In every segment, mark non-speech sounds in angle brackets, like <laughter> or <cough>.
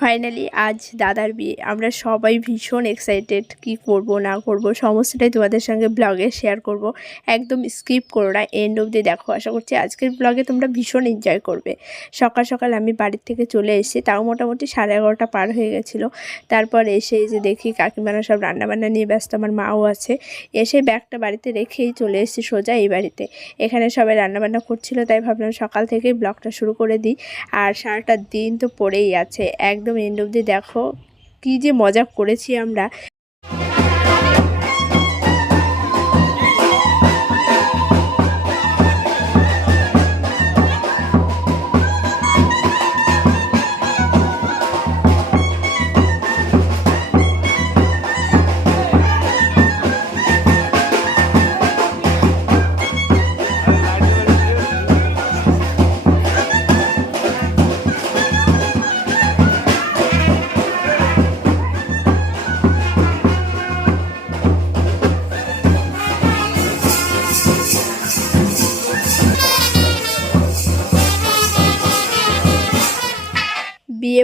Finally আজ দাদার বিয়ে। আমরা সবাই ভীষণ এক্সাইটেড কি করব, না করব, সমস্তটাই তোমাদের সঙ্গে ব্লগে শেয়ার করব। একদম স্কিপ করো না এন্ড অবধি দেখো। আশা করছি আজকের ব্লগে তোমরা ভীষণ এনজয় করবে। সকাল সকাল আমি বাড়ির থেকে চলে এসে তাও মোটামুটি সাড়ে এগারোটা পার হয়ে গেছিল। তারপর এসে যে দেখি কাকিমারা সব রান্নাবান্না নিয়ে ব্যস্ত, আমার মাও আছে। এসে ব্যাগটা বাড়িতে রেখেই চলে এসেছি সোজা এই বাড়িতে। এখানে সবাই রান্নাবান্না করছিল, তাই ভাবলাম সকাল থেকেই ব্লগটা শুরু করে দিই। আর সারাটা দিন তো পড়েই আছে, একদম এন্ড অবধি দেখো। কি যে মজা করেছি আমরা।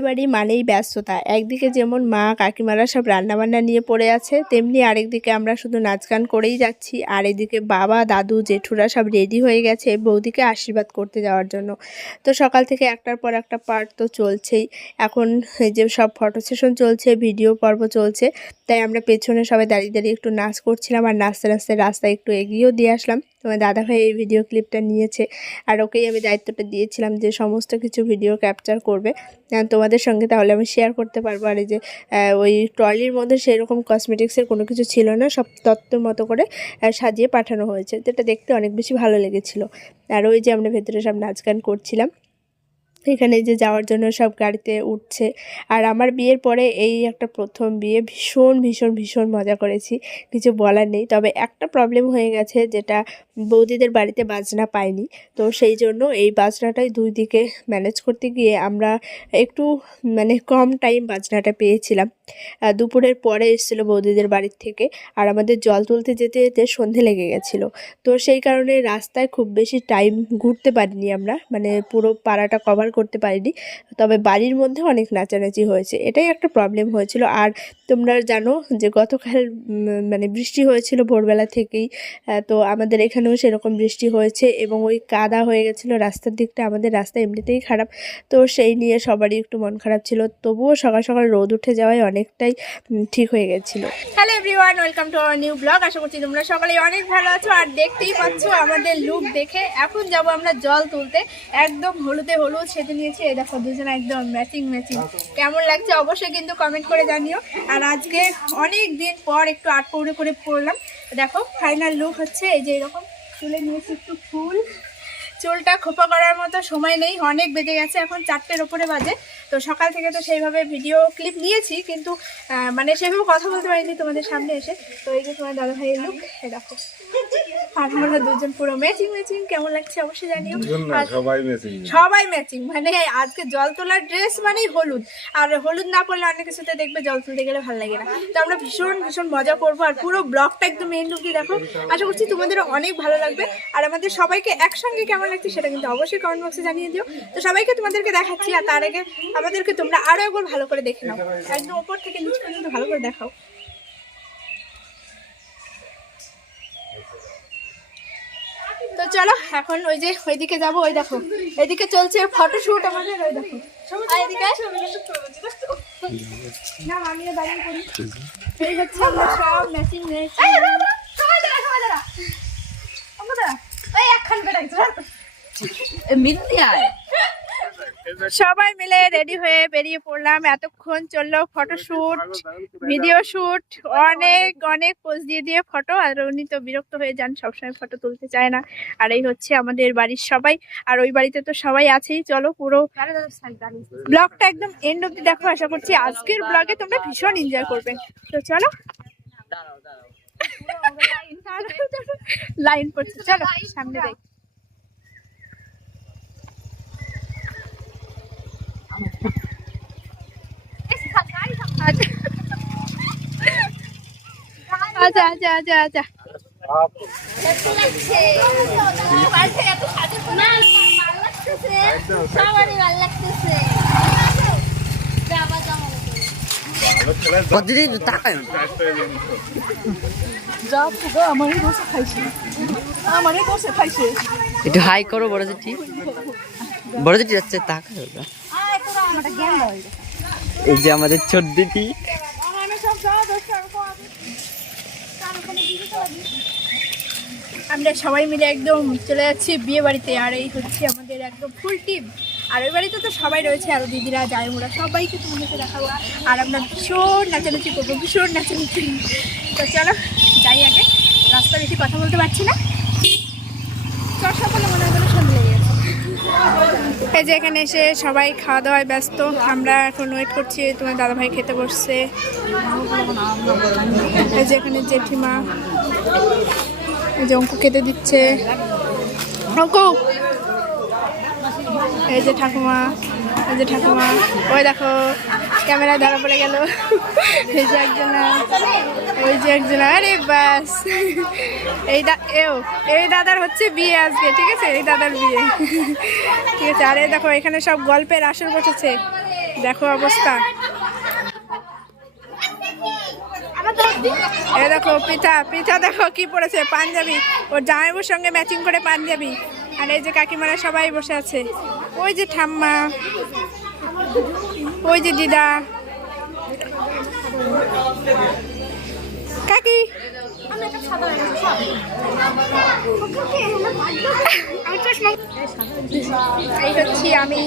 বিয়েবাড়ি মানেই ব্যস্ততা। একদিকে যেমন মা কাকিমারা সব রান্নাবান্না নিয়ে পড়ে আছে, তেমনি আরেকদিকে আমরা শুধু নাচ গান করেই যাচ্ছি। আর এদিকে বাবা, দাদু, জেঠুরা সব রেডি হয়ে গেছে বৌদিকে আশীর্বাদ করতে যাওয়ার জন্য। তো সকাল থেকে একটার পর একটা পার্ট তো চলছেই। এখন এই যে সব ফটো সেশন চলছে ভিডিও পর্ব চলছে, তাই আমরা পেছনে সবাই দাঁড়িয়ে দাঁড়িয়ে একটু নাচ করছিলাম আর নাচতে নাচতে রাস্তায় একটু এগিয়েও দিয়ে আসলাম। তোমার দাদাভাই এই ভিডিও ক্লিপটা নিয়েছে। আর ওকেই আমি দায়িত্বটা দিয়েছিলাম যে সমস্ত কিছু ভিডিও ক্যাপচার করবে। তোমাদের সঙ্গে তাহলে আমি শেয়ার করতে পারব। আর এই যে ওই ট্রলির মধ্যে সেরকম কসমেটিক্সের কোনো কিছু ছিল না, সব তত্ত্ব মতো করে সাজিয়ে পাঠানো হয়েছে। এটা দেখতে অনেক বেশি ভালো লেগেছিলো। আর ওই যে আমরা ভেতরে সব নাচ গান করছিলাম। এখানে যে যাওয়ার জন্য সব গাড়িতে উঠছে। আর আমার বিয়ের পরে এই একটা প্রথম বিয়ে ভীষণ ভীষণ ভীষণ মজা করেছি। কিছু বলার নেই। তবে একটা প্রবলেম হয়ে গেছে যেটা বৌদিদের বাড়িতে বাজনা পায়নি তো সেই জন্য এই বাজনাটাই দুই দিকে ম্যানেজ করতে গিয়ে আমরা একটু মানে কম টাইম বাজনাটা পেয়েছিলাম। দুপুরের পরে এসেছিল বৌদিদের বাড়ির থেকে আর আমাদের জল তুলতে যেতে যেতে সন্ধে লেগে গেছিল। তো সেই কারণে রাস্তায় খুব বেশি টাইম ঘুরতে পারিনি আমরা মানে পুরো পাড়াটা কভার করতে পারিনি। তবে বাড়ির মধ্যে অনেক নাচানাচি হয়েছে, এটাই একটা প্রবলেম হয়েছিল। আর তোমরা জানো যে গতকাল মানে বৃষ্টি হয়েছিল ভোরবেলা থেকেই তো আমাদের এখানেও সেরকম বৃষ্টি হয়েছে এবং ওই কাদা হয়ে গেছিল রাস্তার দিকটা, আমাদের রাস্তা এমনিতেই খারাপ। তো সেই নিয়ে সবারই একটু মন খারাপ ছিল। তবুও সকাল সকাল রোদ উঠে যাওয়ায় অনেকটাই ঠিক হয়ে গেছিল। Hello everyone welcome to our new blog আশা করছি তোমরা সকালে অনেক ভালো আছো আর দেখতেই পাচ্ছ আমাদের লুক দেখে। এখন যাব আমরা জল তুলতে। একদম হলুদে হলুদ সেজে নিয়েছি। এই দেখো দুজন একদম ম্যাচিং ম্যাচিং কেমন লাগছে অবশ্যই কিন্তু কমেন্ট করে জানিও। আর আজকে অনেক দিন পর একটু আট পৌড়ে করে পড়লাম। দেখো ফাইনাল লুক হচ্ছে। এই যে এরকম তুলে নিয়েছি একটু ফুল। চুলটা খোপা করার মতো সময় নেই, অনেক বেজে গেছে, এখন চারটের ওপরে বাজে। তো সকাল থেকে তো সেইভাবে ভিডিও ক্লিপ নিয়েছি, কিন্তু মানে সেভাবে কথা বলতে পারিনি তোমাদের সামনে এসে। তো এই যে তোমার দাদা ভাইয়ের লুক দেখো। আর আমরা দুজন পুরো ম্যাচিং ম্যাচিং কেমন লাগছে অবশ্যই জানিও। সবাই মেসেজ সবাই ম্যাচিং মানে আজকে জল তোলার ড্রেস মানেই হলুদ। আর হলুদ না পরলে অনেক কিছুতে দেখবে জল তুলতে গেলে ভালো লাগে না। তো আমরা ভীষণ ভীষণ মজা করব। আর পুরো ব্লগটা একদম মেন লুকই দেখো। আশা করছি তোমাদেরও অনেক ভালো লাগবে। আর আমাদের সবাইকে একসঙ্গে কেমন লাগছে সেটা কিন্তু অবশ্যই কমেন্ট বক্সে জানিয়ে দিও। তো সবাইকে তোমাদেরকে দেখাচ্ছি আর তার আগে আমাদেরকে তোমরা আরও একবার ভালো করে দেখে নাও। একদম ওপর থেকে নিচ পর্যন্ত ভালো করে দেখাও তো চলো এখন ওই যে ওইদিকে যাব ওই দেখো। এদিকে চলছে ফটোশুট আমাদের ওই দেখো। আর সবাই মিলে রেডি হয়ে বেরিয়ে পড়লাম। এতক্ষণ চলল ফটোশুট ভিডিও শুট অনেক অনেক পোজ দিয়ে দিয়ে ফটো আর উনি তো বিরক্ত হয়ে যান সবসময় ফটো তুলতে চায় না। আর এই হচ্ছে আমাদের বাড়ির সবাই। আর ওই বাড়িতে তো সবাই আছেই। চলো পুরো ব্লগটা একদম এন্ড অব্দি দেখো। আশা করছি আজকের ব্লগে তোমরা ভীষণ এনজয় করবে। তো চলো। <laughs> লাইন পড়ছে চলো সামনে যাই আচ্ছা আচ্ছা আচ্ছা আচ্ছা। কতদিন তাকায়। আমারই বসে খাইছে আমারই বসে খাইছে একটু হাই করো বড় জেঠি। বড় জেঠি যাচ্ছে তাকায়। ওরা। এই যে আমাদের ছোট দিদি। আমরা সবাই মিলে একদম চলে যাচ্ছি বিয়ে বাড়িতে, আর এই হচ্ছে আমাদের একদম ফুল টিম আর ওই বাড়িতে তো সবাই রয়েছে আরও দিদিরা জায়মুরা সবাইকে তোমাদেরকে দেখাবো। আর আমরা ভীষণ নাচানাচি করব, ভীষণ নাচানাচি। তো চলো, যাই আগে। রাস্তা বেশি কথা বলতে পারছি না। চল, সকলে মনে হয় সন্ধে লেগে গেছে। এই যে এখানে এসে সবাই খাওয়া দাওয়ায় ব্যস্ত। আমরা এখন ওয়েট করছি, তোমার দাদাভাই খেতে বসছে। এই যে এখানে জেঠিমা। এই যে অঙ্কু খেতে দিচ্ছে। অঙ্কু! এই যে ঠাকুমা, এই যে ঠাকুমা। ওই দেখো, ক্যামেরায় ধরা পড়ে গেল। এই যে একজনা, ওই যে একজনা। আরে বাস! এই দা এও এই দাদার হচ্ছে বিয়ে আজকে, ঠিক আছে? এই দাদার বিয়ে। ঠিক আছে, আরে দেখো, এখানে সব গল্পের আসর বসেছে। দেখো অবস্থা। এ দেখো পিঠা পিঠা দেখো কি পড়েছে, পাঞ্জাবি। ওর জামাইবুর সঙ্গে ম্যাচিং করে পাঞ্জাবি। আর এই যে কাকিমারা সবাই বসে আছে। ওই যে ঠাম্মা, ওই যে দিদা। কাকি! এই হচ্ছি আমি।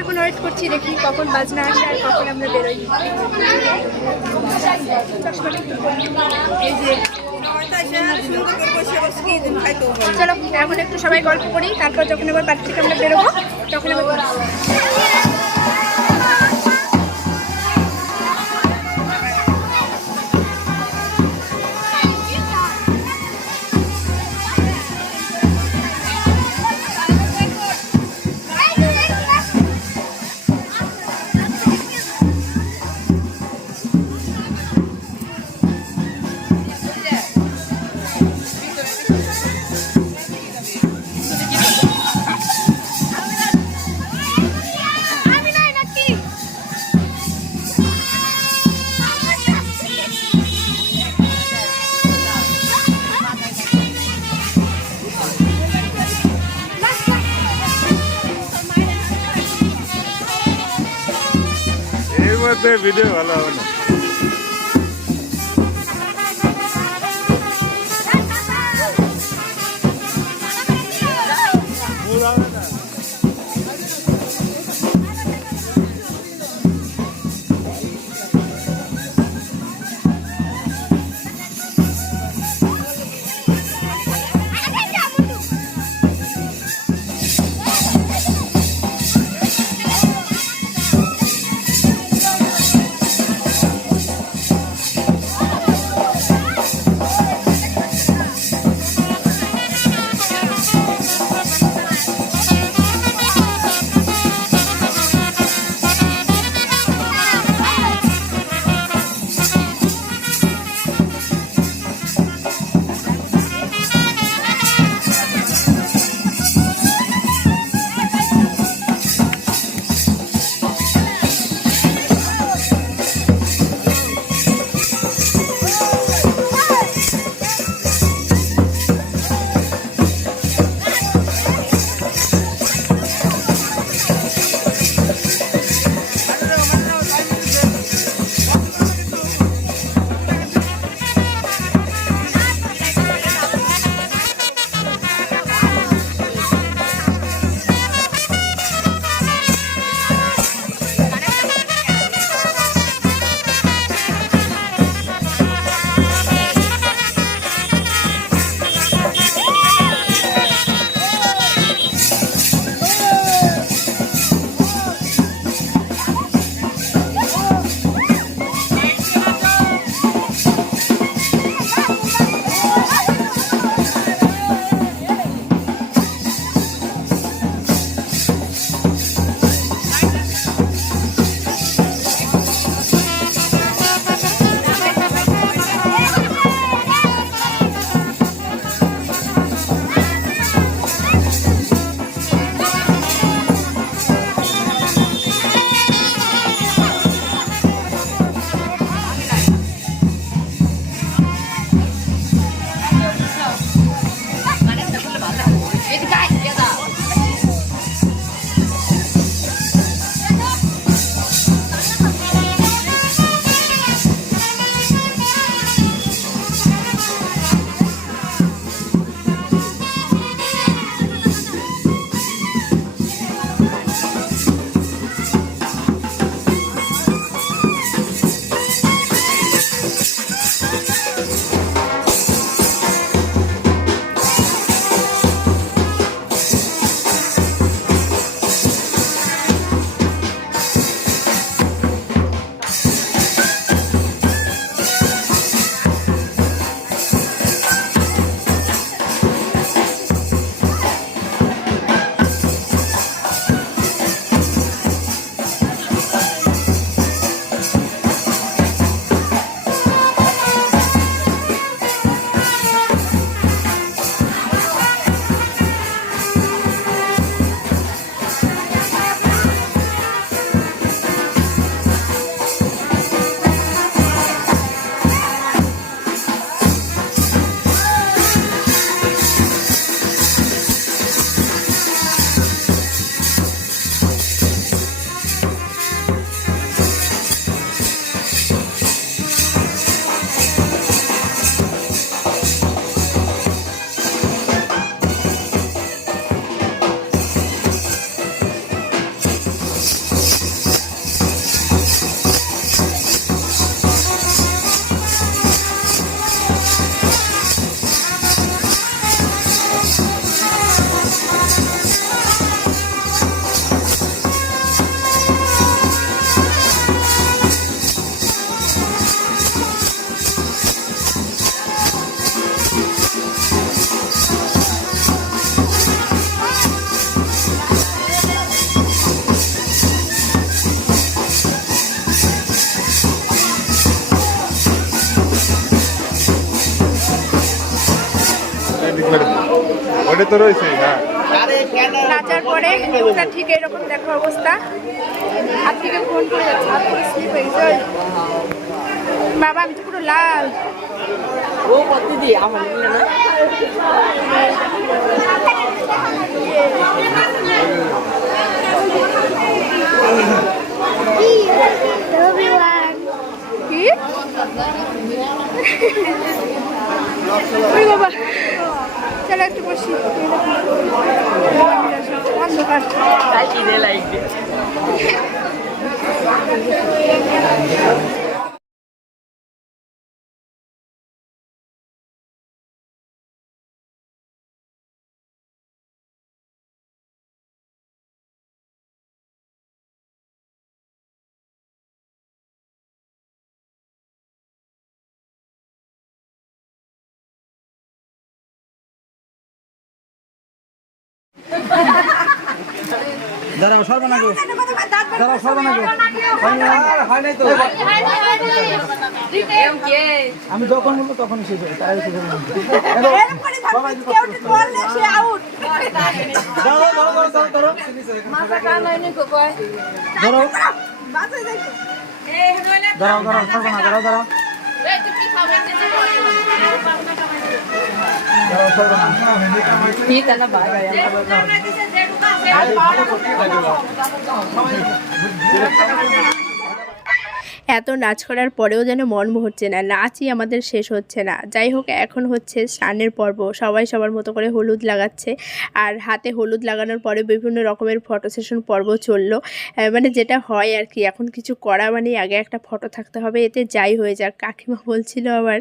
এখন ওয়েট করছি দেখি কখন বাজনা আসে আর কখন আমরা বেরোই। চলো, এখন একটু সবাই গল্প করি, তারপর যখন আবার বাড়ি থেকে আমরা বেরোবো, তখন আবার করব। এর মধ্যে ভিডিও ভালো হবে না এটা তো রয়েছে হ্যাঁ নাচার পরে মুখটা ঠিক এরকম দেখো অবস্থা। হাত থেকে ফোন করে যাচ্ছে হাত করে স্লিপ হয়ে গেছে। বাবা আমি তো পুরো লাল। ও প্রতিদি আমার নিলে না। চলো একটু বসি। অন্ধকার লাইট দাঁড়াও সর্বনা দাঁড়াও সর্বনা নাই তো আমি যখন বলব তখন শেষ হবে তাই শেষ হবে ধরো দাঁড়াও। দাঁড়াও সর্বনা দাঁড়াও দাঁড়াও। দাঁড়াও সর্বনা ঠিক আছে না ভাই এত নাচ করার পরেও যেন মন ভরছে না, নাচই আমাদের শেষ হচ্ছে না। যাই হোক, এখন হচ্ছে স্নানের পর্ব। সবাই সবার মতো করে হলুদ লাগাচ্ছে। আর হাতে হলুদ লাগানোর পরে বিভিন্ন রকমের ফটো সেশন পর্ব চলল। মানে যেটা হয় আর কি, এখন কিছু করা মানে আগে একটা ফটো থাকতে হবে। এতে যাই হয়ে যাক। কাকিমা বলছিল আবার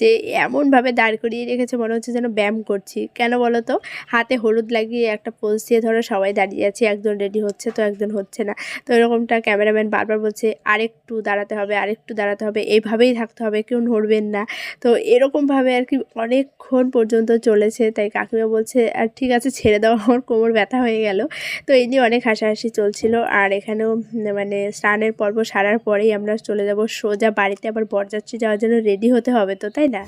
যে এমনভাবে দাঁড় করিয়ে রেখেছে মনে হচ্ছে যেন ব্যায়াম করছি। কেন বলো তো? হাতে হলুদ লাগিয়ে একটা পোজ দিয়ে ধরো সবাই দাঁড়িয়ে আছে, একজন রেডি হচ্ছে তো একজন হচ্ছে না। তো এরকমটা ক্যামেরাম্যান বারবার বলছে, আরেকটু দাঁড়াতে হবে, আরেকটু দাঁড়াতে হবে এইভাবেই থাকতে হবে, কেউ নড়বেন না। তো এরকমভাবে আর কি অনেকক্ষণ পর্যন্ত চলেছে, তাই কাকিমা বলছে, আর ঠিক আছে, ছেড়ে দেওয়া আমার কোমর ব্যথা হয়ে গেল। তো এই নিয়ে অনেক হাসাহাসি চলছিল। আর এখানেও মানে স্নানের পর্ব সারার পরেই আমরা চলে যাব সোজা বাড়িতে, আবার বরযাত্রী যাওয়ার জন্য রেডি হতে হবে তো, তাই না?